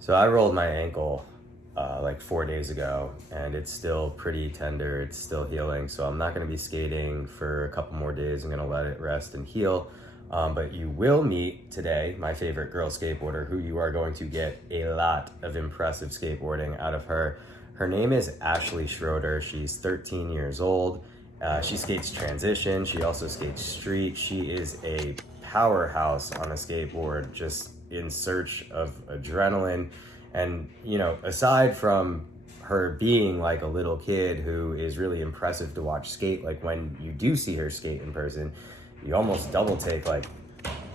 So I rolled my ankle like 4 days ago, and it's still pretty tender. It's still healing, so I'm not going to be skating for a couple more days. I'm going to let it rest and heal. But you will meet today my favorite girl skateboarder, who you are going to get a lot of impressive skateboarding out of her. Her name is Ashley Schroeder. She's 13 years old. She skates transition. She also skates street. She is a powerhouse on a skateboard, just in search of adrenaline. And, you know, aside from her being like a little kid who is really impressive to watch skate, like when you do see her skate in person, you almost double take, like,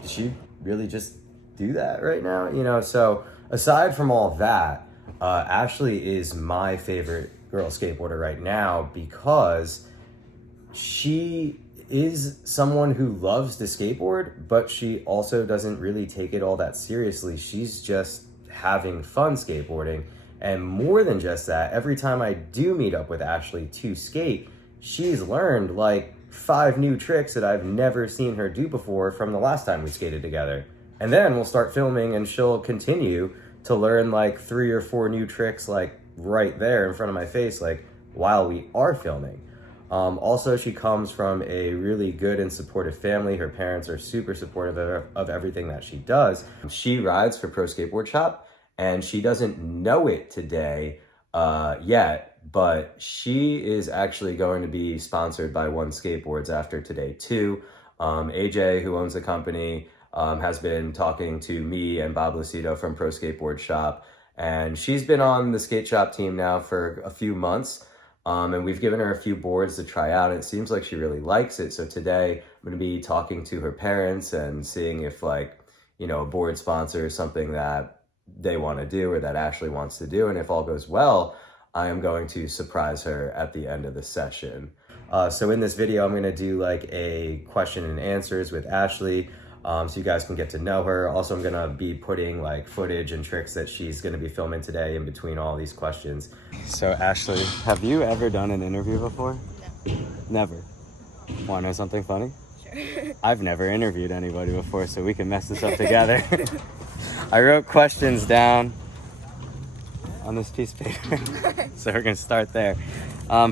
did she really just do that right now? You know, so aside from all that, Ashley is my favorite girl skateboarder right now because she is someone who loves to skateboard, but she also doesn't really take it all that seriously. She's just having fun skateboarding. And more than just that, every time I do meet up with Ashley to skate, she's learned like 5 new tricks that I've never seen her do before from the last time we skated together. And then we'll start filming and she'll continue to learn like 3 or 4 new tricks like right there in front of my face, like while we are filming. Also, she comes from a really good and supportive family. Her parents are super supportive of everything that she does. She rides for Pro Skateboard Shop, and she doesn't know it today yet, but she is actually going to be sponsored by One Skateboards after today too. AJ, who owns the company, has been talking to me and Bob Lucido from Pro Skateboard Shop, and she's been on the skate shop team now for a few months. And we've given her a few boards to try out, and it seems like she really likes it. So today I'm going to be talking to her parents and seeing if, like, you know, a board sponsor is something that they want to do or that Ashley wants to do. And if all goes well, I am going to surprise her at the end of the session. So in this video, I'm going to do like a question and answers with Ashley. So you guys can get to know her. Also, I'm going to be putting like footage and tricks that she's going to be filming today in between all these questions. So Ashley, have you ever done an interview before? No. Never? Want to know something funny? Sure. I've never interviewed anybody before, so we can mess this up together. I wrote questions down on this piece of paper. So we're going to start there.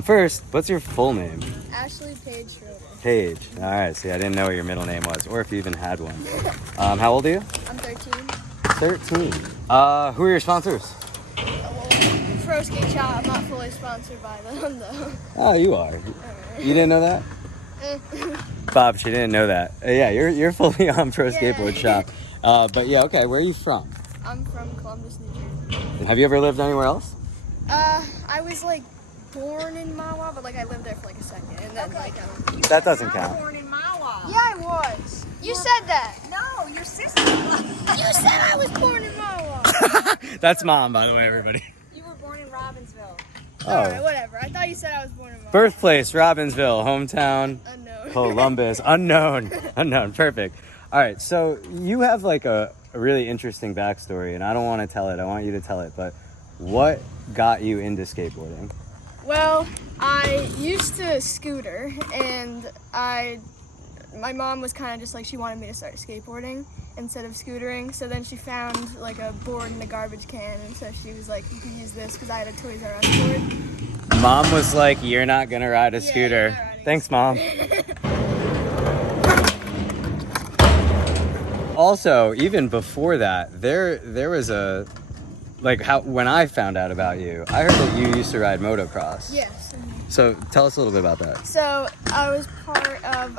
First, what's your full name? Ashley Paige Schroeder. Paige. All right. See, I didn't know what your middle name was, or if you even had one. How old are you? I'm 13. 13. Who are your sponsors? Pro Skate Shop. I'm not fully sponsored by them though. Oh, you are. You didn't know that? Bob, she didn't know that. Yeah, you're fully on Pro Skateboard Shop. But yeah, okay. Where are you from? I'm from Columbus, New Jersey. Have you ever lived anywhere else? I was like born in Mawa, but like I lived there for like a second, and then like That doesn't count. Born in Mawa. yeah, I was. You said that. No, your sister was. You said I was born in Mawa. That's Mom, by the way, everybody. You were born in Robbinsville. All right, whatever. I thought you said I was born in Mawa. Birthplace, Robbinsville. Hometown, Unknown. Columbus. Unknown. Perfect. All right, so you have like a really interesting backstory, and I don't want to tell it. I want you to tell it. But what got you into skateboarding? Well, I used to scooter, and my mom was kind of just like, she wanted me to start skateboarding instead of scootering. So then she found like a board in a garbage can, and so she was like, you can use this, because I had a Toys R Us board. Mom was like, you're not gonna ride a scooter. I'm not riding. Thanks, Mom. Also, even before that, there was a, like, when I found out about you, I heard that you used to ride motocross. Yes. So tell us a little bit about that. So I was part of,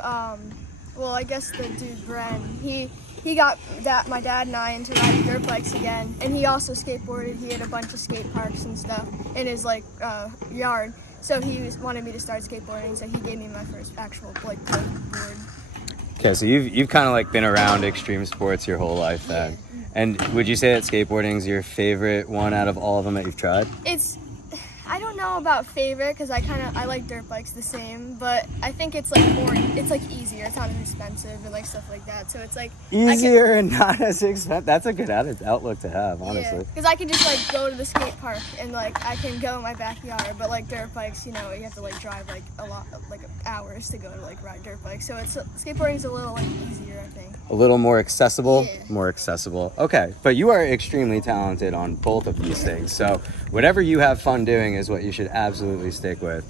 well, I guess the dude Bren. He got my dad and I into riding dirt bikes again, and he also skateboarded. He had a bunch of skate parks and stuff in his like yard. So he wanted me to start skateboarding. So he gave me my first actual like board. Okay, so you've kind of like been around extreme sports your whole life then. Yeah. And would you say that skateboarding is your favorite one out of all of them that you've tried? I don't know about favorite because I like dirt bikes the same, but I think it's like easier. It's not as expensive and like stuff like that. So it's like Easier and not as expensive. That's a good outlook to have, honestly. because I can just like go to the skate park and like I can go in my backyard. But like dirt bikes, you have to like drive like a lot, like hours to go to like ride dirt bikes. So skateboarding's a little like easier, I think. A little more accessible. Yeah. More accessible. Okay, but you are extremely talented on both of these things. So whatever you have fun doing is what you should absolutely stick with.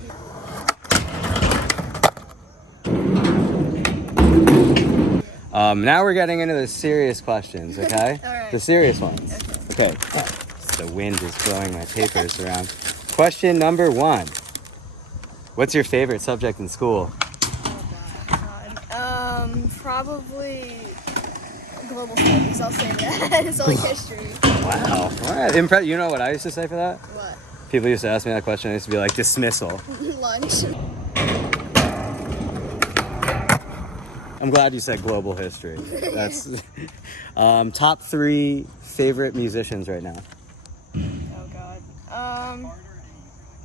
Now we're getting into the serious questions, okay? All right. The serious ones. Okay. The wind is blowing my papers around. Question number 1. What's your favorite subject in school? Probably global studies. I'll say that. So like history. Wow. All right. You know what I used to say for that? What? People used to ask me that question. I used to be like, dismissal. Lunch. I'm glad you said global history. That's top 3 favorite musicians right now. Oh God.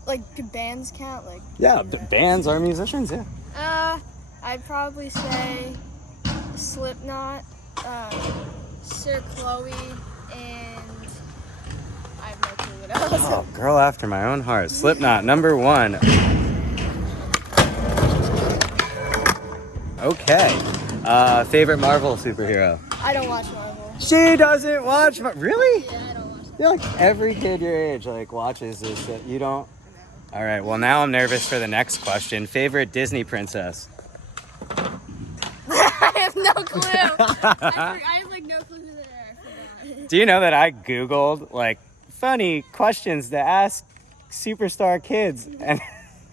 Like do bands count? Like. Yeah, the bands are musicians. Yeah. I'd probably say Slipknot, Sir Chloe, and I have no clue what else. Oh, girl after my own heart. Slipknot, number 1. Okay. Favorite Marvel superhero? I don't watch Marvel. She doesn't watch Really? Yeah, I don't watch that. You're like every kid your age like watches this. You don't? All right. Well, now I'm nervous for the next question. Favorite Disney princess? I have no clue. I have like no clue who they are. I forgot. Do you know that I Googled like funny questions to ask superstar kids, and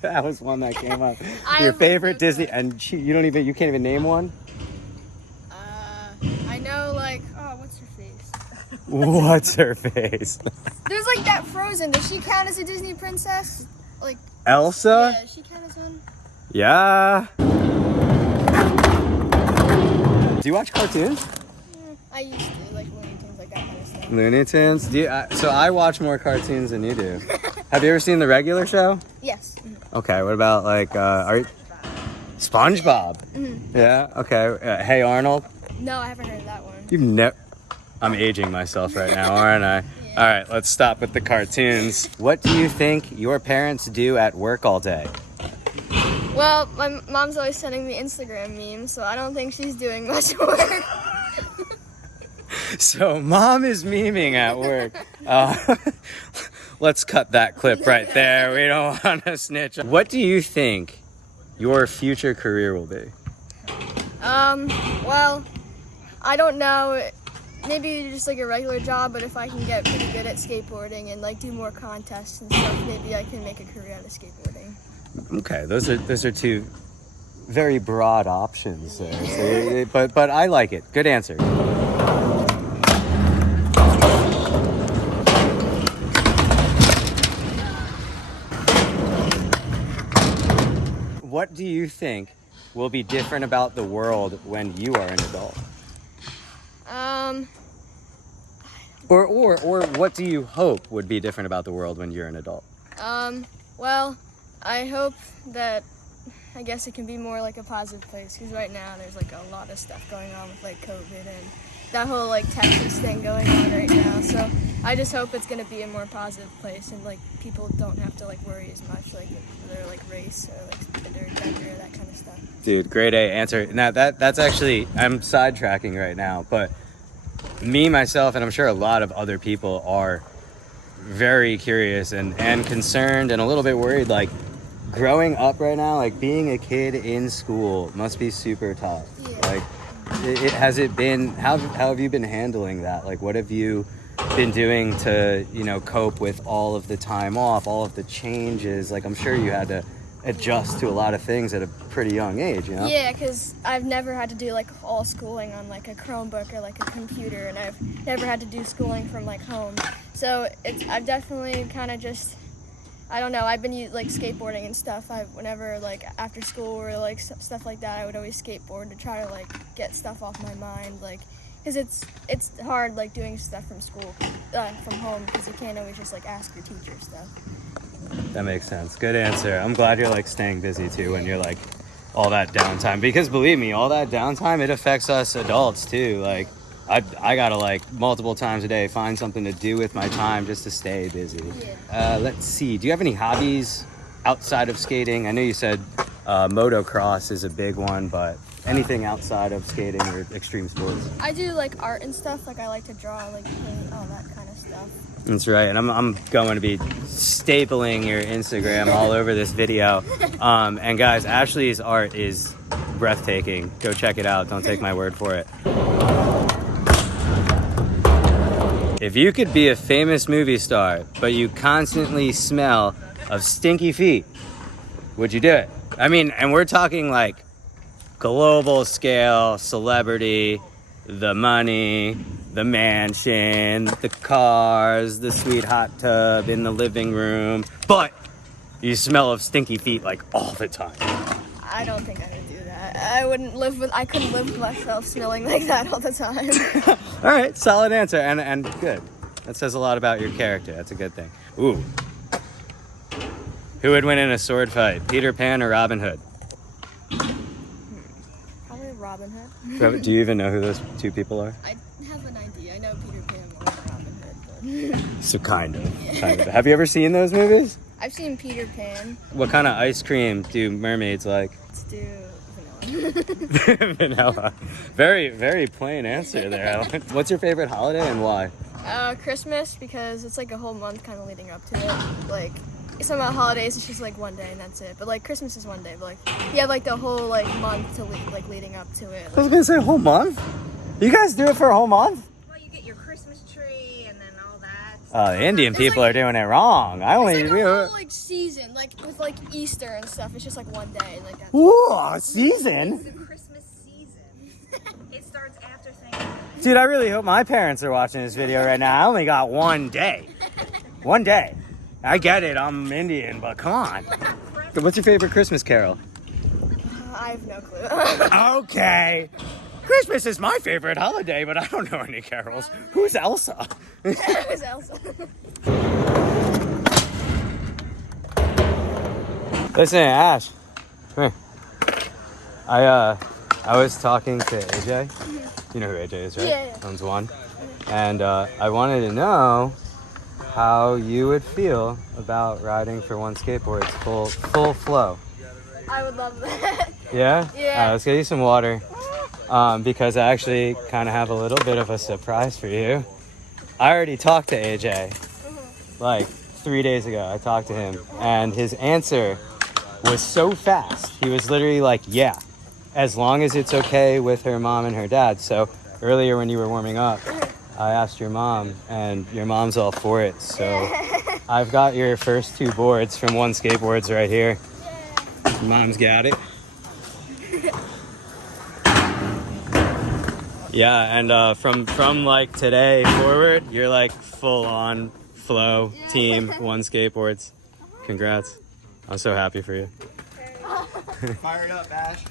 that was one that came up. Your favorite Disney, and you can't even name one. I know like what's her face? What's her face? There's like that Frozen. Does she count as a Disney princess? Like Elsa? yeah, does she count as one? Yeah. Do you watch cartoons? I used to like Looney Tunes, like that kind of stuff. Looney Tunes? So I watch more cartoons than you do. Have you ever seen the regular show? Yes. Okay, what about like SpongeBob? Mm-hmm. Yeah. Okay. Hey Arnold. No, I haven't heard of that one. You've never. I'm aging myself right now, aren't I? Yeah. All right, let's stop with the cartoons. What do you think your parents do at work all day? Well, my mom's always sending me Instagram memes, so I don't think she's doing much work. So mom is memeing at work. Let's cut that clip right there. We don't want to snitch. What do you think your future career will be? Well, I don't know. Maybe just like a regular job, but if I can get pretty good at skateboarding and like do more contests and stuff, maybe I can make a career out of skateboarding. Okay, those are 2 very broad options there. So, but I like it. Good answer. What do you think will be different about the world when you are an adult? Or what do you hope would be different about the world when you're an adult? Well, I hope that, I guess it can be more like a positive place, because right now there's like a lot of stuff going on with like COVID and that whole like Texas thing going on right now. So I just hope it's going to be a more positive place and like people don't have to like worry as much like their like race or like their gender, that kind of stuff. Dude, grade A answer. Now that's actually, I'm sidetracking right now, but me, myself, and I'm sure a lot of other people are very curious and concerned and a little bit worried. Like growing up right now, like being a kid in school must be super tough. Yeah. Like has it been, how have you been handling that? Like what have you been doing to, cope with all of the time off, all of the changes? Like I'm sure you had to adjust to a lot of things at a pretty young age, Yeah, because I've never had to do like all schooling on like a Chromebook or like a computer, and I've never had to do schooling from like home. So I've definitely kind of just, I don't know, I've been like skateboarding and stuff. Whenever like after school or like stuff like that, I would always skateboard to try to like get stuff off my mind, like because it's hard like doing stuff from school, from home, because you can't always just like ask your teacher stuff. That makes sense. Good answer. I'm glad you're like staying busy too when you're like all that downtime, because believe me, all that downtime, it affects us adults too. Like I gotta like multiple times a day find something to do with my time just to stay busy. Let's see. Do you have any hobbies outside of skating? I know you said motocross is a big one, but anything outside of skating or extreme sports? I do like art and stuff. Like I like to draw, like paint, all that kind of stuff. That's right, and I'm going to be stapling your Instagram all over this video. And guys, Ashley's art is breathtaking. Go check it out. Don't take my word for it. If you could be a famous movie star, but you constantly smell of stinky feet, would you do it? I mean, and we're talking like global scale, celebrity, the money, the mansion, the cars, the sweet hot tub in the living room, but you smell of stinky feet like all the time. I don't think I would do that. I couldn't live with myself smelling like that all the time. All right, solid answer, and good. That says a lot about your character. That's a good thing. Ooh. Who would win in a sword fight, Peter Pan or Robin Hood? Probably Robin Hood. Do you even know who those two people are? I have an idea. I know Peter Pan more than Robin Hood, but So kind of. Have you ever seen those movies? I've seen Peter Pan. What kind of ice cream do mermaids like? Let's do vanilla. Vanilla. Very, very plain answer there. What's your favorite holiday and why? Christmas, because it's like a whole month kind of leading up to it. Like, some holidays it's just like one day and that's it. But like Christmas is one day. But like you have like the whole like month to leading up to it. I was gonna say a whole month. You guys do it for a whole month? Well, you get your Christmas tree and then all that. Oh, the Indian people are doing it wrong. I only It's do like a it. whole like season, like with like Easter and stuff. It's just like one day, like that's Ooh, a season. It's the Christmas season. It starts after Thanksgiving. Dude, I really hope my parents are watching this video right now. I only got one day. One day. I get it, I'm Indian, but come on. What's your favorite Christmas carol? I have no clue. Okay. Christmas is my favorite holiday, but I don't know any carols. Who's Elsa? Who's Elsa? Listen, Ash. Come here. I was talking to AJ. You know who AJ is, right? Yeah. Owns one. And I wanted to know how you would feel about riding for one skateboard. It's full flow. I would love that. Yeah? Yeah. All right, let's get you some water. Because I actually kind of have a little bit of a surprise for you. I already talked to AJ like 3 days ago. I talked to him and his answer was so fast. He was literally like, yeah, as long as it's okay with her mom and her dad. So earlier when you were warming up, I asked your mom and your mom's all for it. So I've got your first two boards from One Skateboards right here. Mom's got it. Yeah, and from like today forward, you're like full on flow team One Skateboards. Congrats. I'm so happy for you. Fired up, Ash.